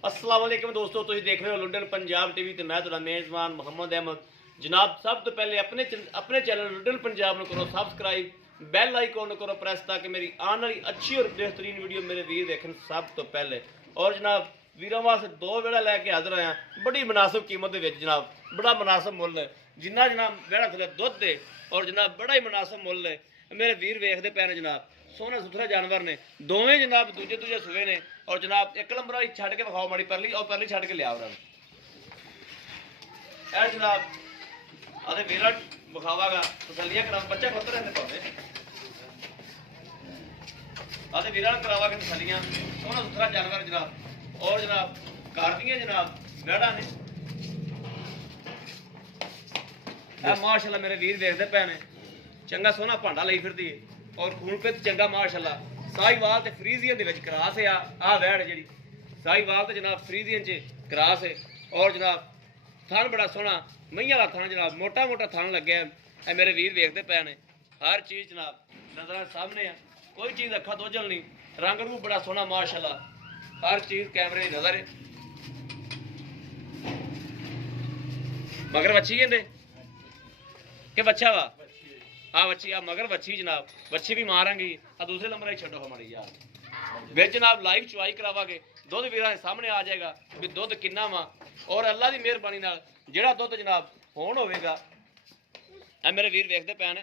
अस्सलाम वालेकुम दोस्तों, तुम देख रहे हो लुंडन पंजाब टीवी ते मैं तुहाडा मेज़बान मोहम्मद अहमद। जनाब सब तो पहले अपने चैनल लुंडन पंजाब में करो सबसक्राइब, बैल आइकॉन करो प्रेस ताकि मेरी आने वाली अच्छी और बेहतरीन वीडियो मेरे वीर देखें सब तो पहले। और जनाब वीरों वास्ते दो वेड़ा लैके हाजिर आया बड़ी मुनासिब कीमत दे विच जनाब, बड़ा मुनासिब मुल है जिन्ना जनाब वेड़ा थले दुध दे और जनाब बड़ा ही मुनासिब मुल है। मेरे वीर वेखते पे ने जनाब सोहने सुथरे जानवर ने दोवें जनाब दूजे दूजे सुवे ने। और जनाब एक नंबर वाली छड़ के विखाओ माड़ी परली और परली छड़ के लिया उन्होंने जनाब आधे वीरा विखावागा तसलियां करा बच्चा खुद रहते पावे आधे वीरा करावागे तसलियां सोहना सुथरा जानवर जनाब। और जनाब घर दियां जनाब वेड़ा ने माशाल्लाह मेरे वीर देखते पे ने चंगा सोहना भांडा लई फिरदी है और खून पित चंगा माशाल्लाह। साहिवाल ते फ्रीजियन दे विच क्रास है आ वैड़ जेड़ी साहिवाल ते जनाब फ्रीजियन च क्रास है। और जनाब थान बड़ा सोहना मईया वाला थान जनाब मोटा मोटा थान लगे है मेरे वीर वेखते पे ने। हर चीज़ जनाब नजर सामने है, कोई चीज़ अखा दोजल नहीं, रंग रूप बड़ा सोहना माशाल्लाह, हर चीज़ कैमरे की नजर है। मगर बच्ची कहते कि बच्चा वा हाँ बच्ची आ मगर बच्ची जनाब बच्ची भी मारांगी आ दूसरे नंबर ही छो हमारी यार बिच जनाब लाइव चुवाई करावागे दुध वीर सामने आ जाएगा भी दुध किन्ना वा। और अल्लाह की मेहरबानी जोड़ा दुध जनाब होन होगा मेरे वीर वेखते पे ने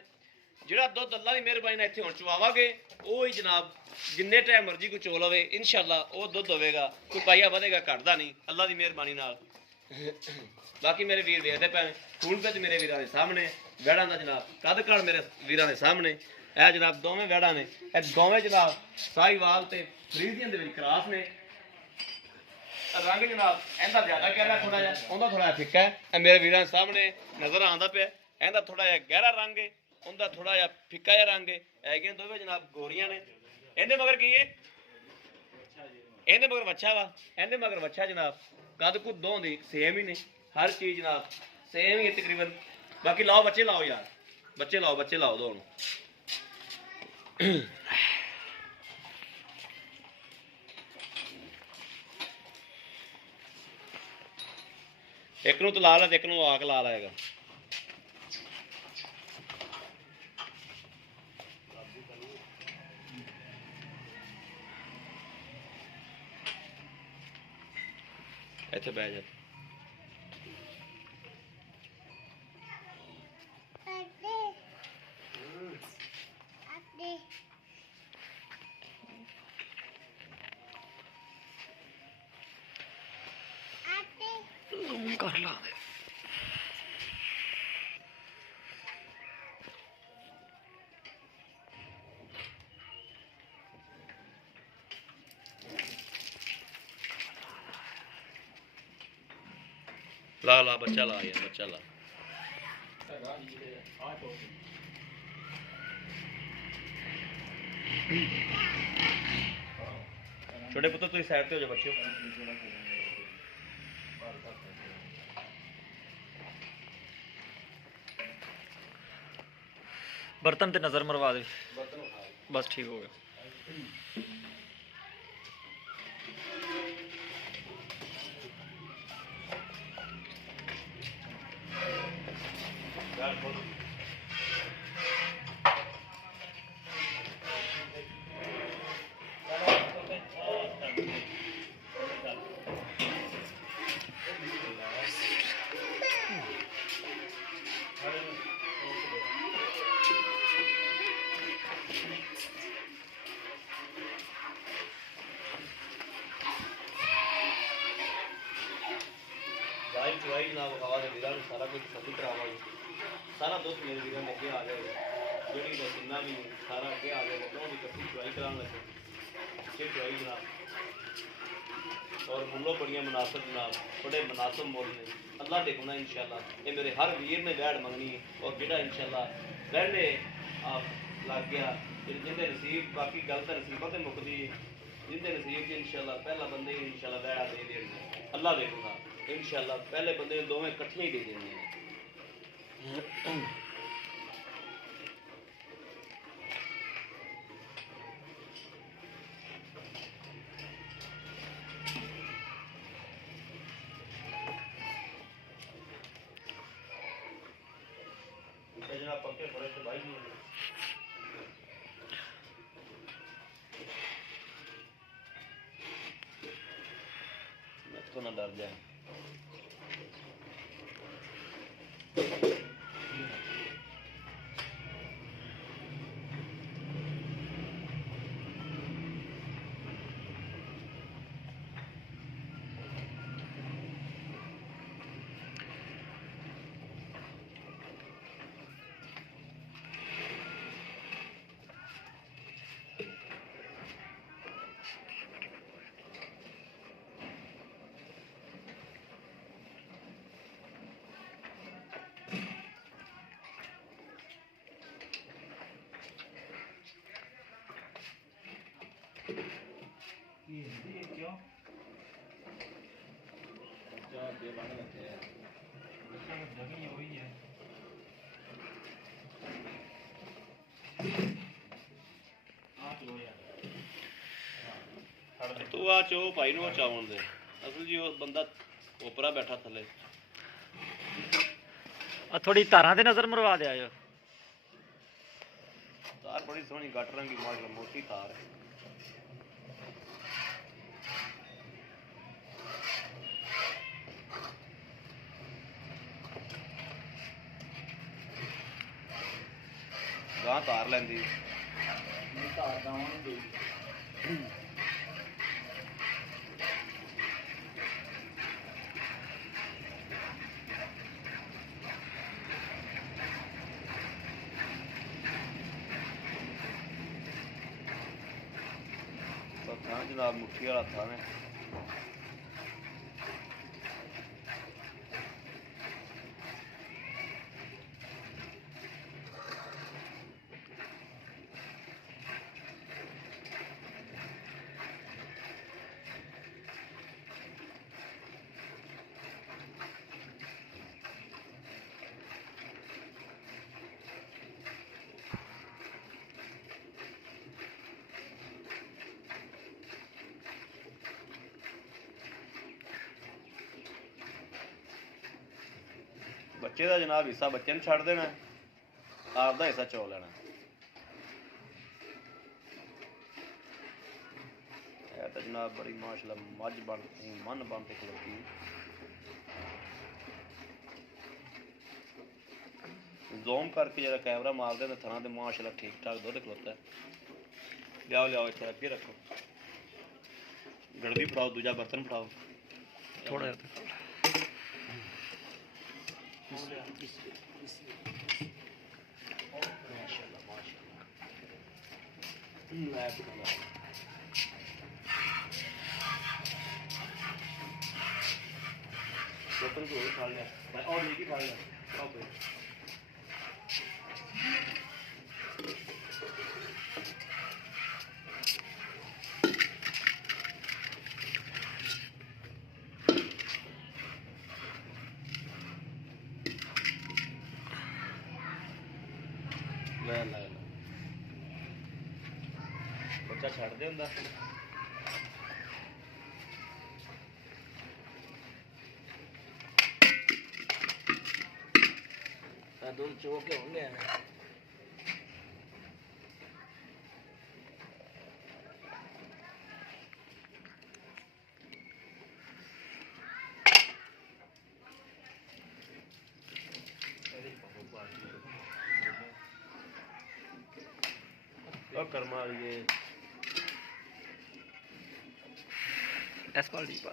जोड़ा दुध अल्लाह की मेहरबानी इतने हूँ चुवावागे वो ही जनाब जिन्ने टाइम मर्जी कोई चोल होवे इंशाअल्लाह वो दुध होगा कोई पाइया वधेगा घटदा नहीं अल्लाह की मेहरबानी। बाकी मेरे वीर देखते पे खून पिच मेरे वीर के सामने वैड़ा का जनाब कद कड़ मेरे वीर के सामने ए जनाब दोवें वैड़ा ने दोवें जनाब साहिवाल ते फ्रीजियन दे विच क्रास ने। रंग जनाब इहदा ज्यादा गहरा थोड़ा जिहा उहदा थोड़ा फिक्का है मेरे वीर के सामने नजर आंदा पिया। इहदा थोड़ा जिहा गहरा रंग है उहदा थोड़ा जिहा फिक्का जिहा रंग है दोवें जनाब गोरियां ने। इहदे मगर की है इहदे मगर बच्चा वा इहदे मगर बच्चा जनाब कद कुद दों दी सेम ही ने हर चीज़ जनाब सेम ही तकरीबन। बाकी लाओ बच्चे लाओ यार बच्चे लाओ दोनों। एक नूं तो ला ला एक नूं आक ला लाएगा। इत्थे बह जा कर ला ला ला बच्चा ला यार बच्चा ला। छोटे पुत्र तुम साइड पे हो जाओ बच्चों। बर्तन ते नजर मरवा दे बस ठीक हो गया। चुवाई जनाब विखावा दे वीरां सारा कुछ सभी करावांगे सारा दुध मेरे वीरां ने अगे आ जाएगा जी मशीना भी सारा अगे आ जाएगा दोनों की कसी चुवाई करा लगे अच्छी चुवाई जनाब। और मुल्लों बड़िया मुनासिब जनाब बड़े मुनासिब मुल ने अल्लाह देखना इंशाअल्लाह। ये मेरे हर वीर ने वैड़ मंगनी और जोड़ा इंशाअल्लाह पहले आप लग गया जिंदे नसीब बाकी गल तो नसीबत मुकदी जिंदे नसीब इंशाअल्लाह पहला बंदे इंशाअल्लाह वैड़ा दे देंगे अल्लाह देखना इंशाअल्लाह पहले बंदे दोवें कट्ठे ही दे देंगे। पक्के फर्श पे भाई नहीं तो ना डर जाए। क्यों ये बन रखे हैं जगह वही है। तू आ चो भाई नु चावन दे असल जी वो बंदा ओपरा बैठा थले थोड़ी तारां ते नजर मरवा दे आयो। तार बड़ी सोहनी गट रंगी माशाल्लाह मोटी तार है। गां तार लेंदी तार गावां नु दे था जनाब मुट्ठी वाला था ने बच्चे का जनाब हिस्सा बच्चे ने छड़ देना आपका हिस्सा चो लेना। है तो जनाब बड़ी माशाल्लाह मझ बन मन बन के खलोती जूम करके जरा कैमरा मार दें थना तो माशाल्लाह ठीक ठाक दुध खलोता है। लियाओ लियाओ इतने अगे रखो गड़बी फड़ाओ दूजा बर्तन फड़ाओ थोड़ा बर्तन को खा लिया और ये भी खा लिया बच्चा छड़ दे हुंदा दूध चो के होंगे और कर्मा ये एस क्वालिटी पा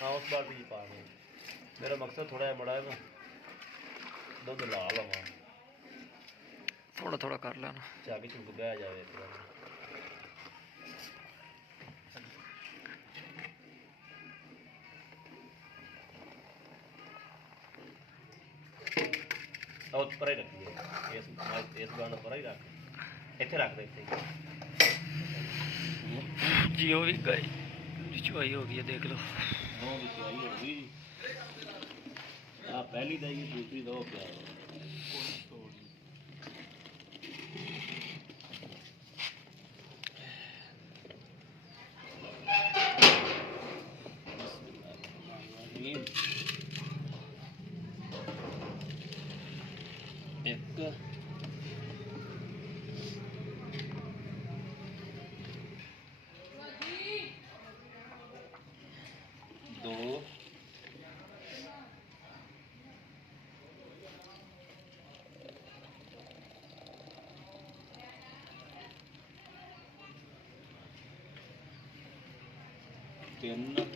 हाँ उस बार भी पा रहे मेरा मकसद थोड़ा है बड़ा है ना दूध ला लवा थोड़ा थोड़ा कर लेना चाबी चुक बह जाए और पर ही रखिए इस गाना पर ही रख इतने रख दे जी हो भी गई चुवाई हो गई है देख लो पहली देगी दूसरी दो क्या 3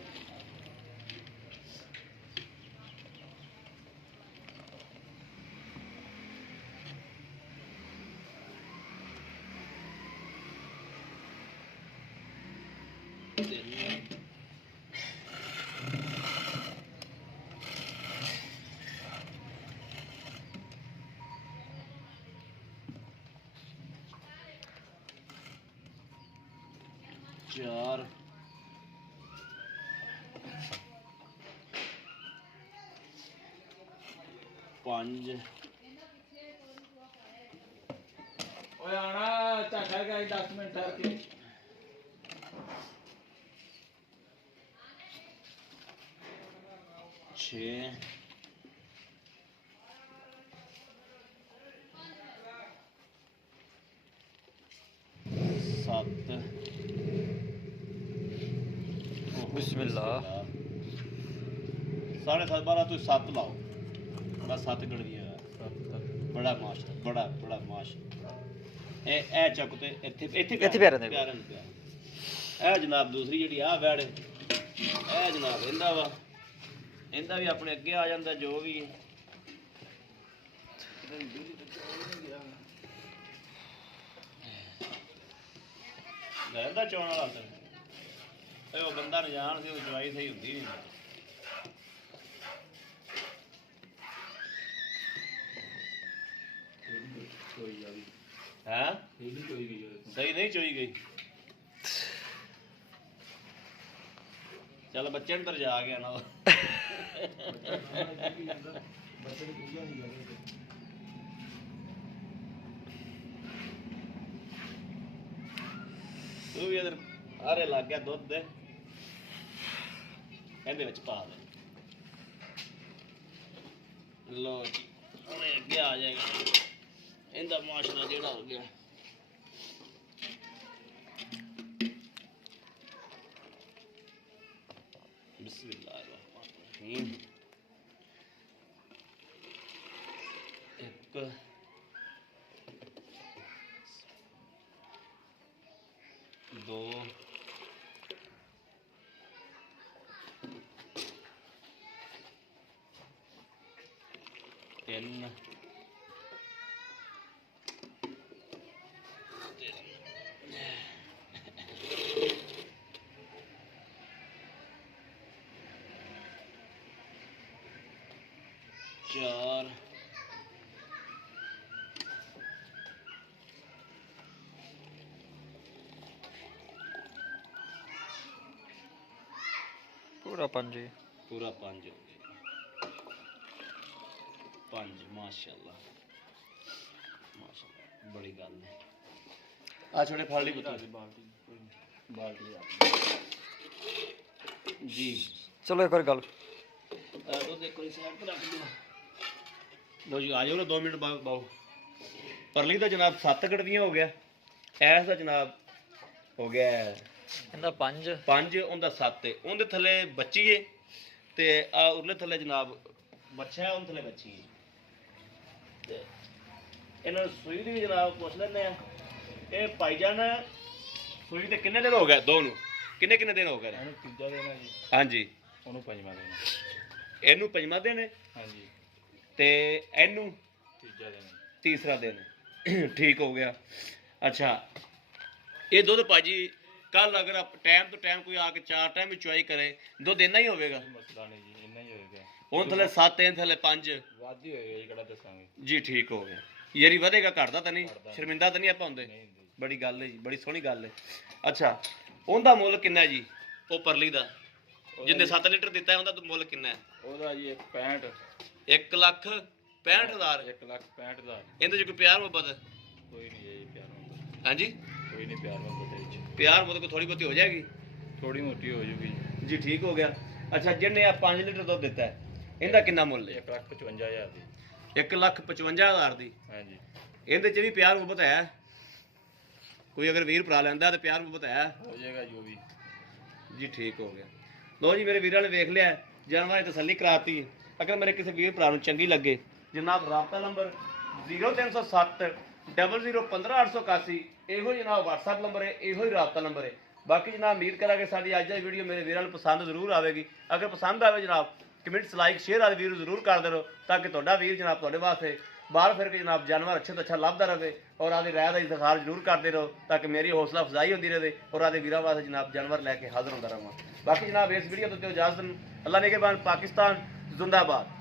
4 5 ਓਏ ਆਣਾ ਝਾਕਾ ਗਿਆ 10 ਮਿੰਟ ਠਹਿਰ ਕੇ 6 7 ਬਿਸਮਿਲ੍ਲਾ। 7:30 12 ਤੁਸੀਂ 7 ਲਾਓ ਬਸ 7 ਗੜਵੀਆਂ ਬੜਾ ਮਾਸ਼ ਬੜਾ ਬੜਾ ਮਾਸ਼ ਇਹ ਚੱਕ ਤੇ ਇੱਥੇ ਇੱਥੇ ਪਿਆਰਾਂ ਦੇ ਪਿਆਰਾਂ ਨੂੰ ਪਿਆਰ। ਇਹ ਜਨਾਬ ਦੂਸਰੀ ਜਿਹੜੀ ਆ ਵੈੜ ਇਹ ਜਨਾਬ ਇਹਦਾ ਵੀ ਆਪਣੇ ਅੱਗੇ ਆ ਜਾਂਦਾ ਜੋ ਵੀ ਲੈਂਦਾ ਚੋਣ ਵਾਲਾ ਤੇ ਉਹ ਬੰਦਾ ਨਾ ਜਾਣ ਸੀ ਉਹ ਜਵਾਈ ਸਹੀ ਹੁੰਦੀ ਨਹੀਂ ਹੈ ਸਹੀ ਨਹੀਂ ਚੋਈ ਗਈ ਚੱਲ ਬੱਚੇ ਅੰਦਰ ਜਾ ਗਿਆ ਨਾ ਤੂੰ ਵੀ ਇਧਰ ਆਰੇ ਲੱਗ ਗਿਆ ਦੁੱਧ ਦੇ ਇਹਦੇ ਵਿੱਚ ਪਾ ਦੇ ਲੋ ਜੀ ਉਹਨੇ ਅੱਗੇ ਆ ਜਾਏਗਾ ਇਹਦਾ ਮਾਸ਼ਲਾ ਜਿਹੜਾ ਹੋ ਗਿਆ ਬਿਸਮਿਲ੍ਲਾਹਿਰਰਹਿਮਾਨਿਰਰਹੀਮ 1 2 3 4 ਪੂਰਾ 5 पूरा 5 हो गया 5 माशाल्लाह माशाल्लाह बड़ी गल है आ छोटे फल ली पुत्र जी ਚਲੋ ਇੱਕ ਵਾਰ ਗੱਲ तो देखो इस साइड पर रख दो लो जी आ जाओ ना 2 मिनट बाद बाओ परली तो जनाब 7 गड़वियां हो गया ऐस दा जनाब हो गया ਇਹਦਾ 5 5 ਉਹਦਾ 7 ਉਹਦੇ ਥੱਲੇ ਬੱਚੀ ਏ ਤੇ ਆ ਉਰਲੇ ਥੱਲੇ ਜਨਾਬ ਬੱਚਾ ਹੈ ਉਹਦੇ ਥੱਲੇ ਬੱਚੀ ਏ ਤੇ ਇਹਨਾਂ ਨੂੰ ਸੂਈ ਦੀ ਵੀ ਜਨਾਬ ਪੁੱਛ ਲੈਂਦੇ ਆ ਇਹ ਭਾਈਜਾਨ ਸੂਈ ਤੇ ਕਿੰਨੇ ਦਿਨ ਹੋ ਗਏ ਦੋ ਨੂੰ ਕਿੰਨੇ ਦਿਨ ਹੋ ਗਏ ਨੇ? ਇਹਨੂੰ ਤੀਜਾ ਦੇਣਾ ਜੀ ਹਾਂਜੀ ਉਹਨੂੰ ਪੰਜਵਾਂ ਦੇਣਾ ਇਹਨੂੰ ਪੰਜਵਾਂ ਦਿਨ ਹੈ ਹਾਂਜੀ ਤੇ ਇਹਨੂੰ ਤੀਜਾ ਦੇਣਾ ਤੀਸਰਾ ਦਿਨ ਹੈ। ਠੀਕ ਹੋ ਗਿਆ ਅੱਛਾ ਇਹ ਦੁੱਧ ਭਾਜੀ ਕੱਲ ਅਗਰ ਟਾਈਮ ਤੋਂ ਟਾਈਮ ਕੋਈ ਆ ਕੇ 4 ਟਾਈਮ ਵੀ ਚੁਆਈ ਕਰੇ ਦੁੱਧ ਇੰਨਾ ਹੀ ਹੋਵੇਗਾ ਮਸਲਾ ਨਹੀਂ ਜੀ ਇੰਨਾ ਹੀ ਹੋਏਗਾ ਉਹ ਥੱਲੇ 7 ਇਹ ਥੱਲੇ 5 ਵਾਧੀ ਹੋਏਗਾ ਜੀ ਕਿਹੜਾ ਦੱਸਾਂਗੇ ਜੀ ਠੀਕ ਹੋ ਗਿਆ ਯਾਰੀ ਵਧੇਗਾ ਘਟਦਾ ਤਾਂ ਨਹੀਂ ਘਟਦਾ ਸ਼ਰਮਿੰਦਾ ਤਾਂ ਨਹੀਂ ਆਪਾਂ ਹੁੰਦੇ ਨਹੀਂ ਹੁੰਦੀ ਬੜੀ ਗੱਲ ਹੈ ਜੀ ਬੜੀ ਸੋਹਣੀ ਗੱਲ ਹੈ ਅੱਛਾ ਉਹਦਾ ਮੁੱਲ ਕਿੰਨਾ ਹੈ ਜੀ ਉਹ ਪਰਲੀ ਦਾ ਜਿੰਨੇ 7 ਲੀਟਰ ਦਿੱਤਾ ਹੈ ਉਹਦਾ ਮੁੱਲ ਕਿੰਨਾ ਹੈ ਉਹਦਾ ਜੀ 65 1,65,000 1,65,000 ਇਹਦੇ ਚ ਕੋਈ ਪਿਆਰ ਮੁਹੱਬਤ ਕੋਈ ਨਹੀਂ ਜੀ ਪਿਆਰ ਹੁੰਦਾ ਹਾਂਜੀ ਕੋਈ ਨਹੀਂ ਪਿਆਰ ਹੁੰਦਾ ਵਿੱਚ ਪਿਆਰ ਮੁਹੱਬਤ ਕੋਈ ਥੋੜੀ ਬਹੁਤੀ ਹੋ ਜਾਏਗੀ ਥੋੜੀ ਮੋਟੀ ਹੋ ਜੂਗੀ ਜੀ ਠੀਕ ਹੋ ਗਿਆ ਅੱਛਾ ਜਿਹਨੇ ਆ 5 ਲੀਟਰ ਦੁੱਧ ਦਿੱਤਾ ਹੈ ਇਹਦਾ ਕਿੰਨਾ ਮੁੱਲ ਹੈ 1,55,000 ਦੀ 1,55,000 ਦੀ ਹਾਂਜੀ ਇਹਦੇ ਚ ਵੀ ਪਿਆਰ ਮੁਹੱਬਤ ਹੈ ਕੋਈ ਅਗਰ ਵੀਰ ਭਰਾ ਲੈਂਦਾ ਤੇ ਪਿਆਰ ਮੁਹੱਬਤ ਹੈ ਹੋ ਜਾਏਗਾ ਜੋ ਵੀ ਜੀ ਠੀਕ ਹੋ ਗਿਆ ਲੋ ਜੀ ਮੇਰੇ ਵੀਰਾਂ ਨੇ ਵੇਖ ਲਿਆ ਜਾਨਵਰਾਂ ਦੀ ਤਸੱਲੀ ਕਰਾਤੀ ਅਗਰ ਮੇਰੇ ਕਿਸੇ ਵੀਰ ਭਰਾ ਨੂੰ ਚੰਗੀ ਲੱਗੇ ਜਨਾਬ ਰਾਬਤਾ ਨੰਬਰ 0307 0015 881 ਇਹੋ ਜਨਾਬ WhatsApp ਨੰਬਰ ਹੈ ਇਹੋ ਹੀ ਰਾਬਤਾ ਨੰਬਰ ਹੈ ਬਾਕੀ ਜਨਾਬ ਉਮੀਦ ਕਰਾਂਗੇ ਸਾਡੀ ਅੱਜ ਦੀ ਵੀਡੀਓ ਮੇਰੇ ਵੀਰਾਂ ਨੂੰ ਪਸੰਦ ਜ਼ਰੂਰ ਆਵੇਗੀ। ਅਗਰ ਪਸੰਦ ਆਵੇ ਜਨਾਬ ਕਮੈਂਟਸ ਲਾਈਕ ਸ਼ੇਅਰ ਵਾਲੇ ਵੀਰ ਜ਼ਰੂਰ ਕਰਦੇ ਰਹੋ ਤਾਂ ਕਿ ਤੁਹਾਡਾ ਵੀਰ ਜਨਾਬ ਤੁਹਾਡੇ ਵਾਸਤੇ ਬਾਹਰ ਫਿਰ ਕੇ ਜਨਾਬ ਜਾਨਵਰ ਅੱਛੇ ਤੋਂ ਅੱਛਾ ਲੱਭਦਾ ਰਹੇ ਔਰ ਆਦੀ ਰਾਇ ਦਾ ਇਜ਼ਹਾਰ ਜ਼ਰੂਰ ਕਰਦੇ ਰਹੋ ਤਾਂ ਕਿ ਮੇਰੀ ਹੌਸਲਾ ਅਫਜ਼ਾਈ ਹੁੰਦੀ ਰਹੇ ਔਰ ਆਦੇ ਵੀਰਾਂ ਵਾਸਤੇ ਜਨਾਬ ਜਾਨਵਰ ਲੈ ਕੇ ਹਾਜ਼ਰ ਹੁੰਦਾ ਰਹਾਂ। ਬਾਕੀ ਜਨਾਬ ਇਸ ਵੀਡੀਓ ਤੋਂ ਇਜਾਜ਼ਤ, ਅੱਲਾ ਨਿਗਹਿਬਾਨ, ਪਾਕਿਸਤਾਨ ਜ਼ਿੰਦਾਬਾਦ।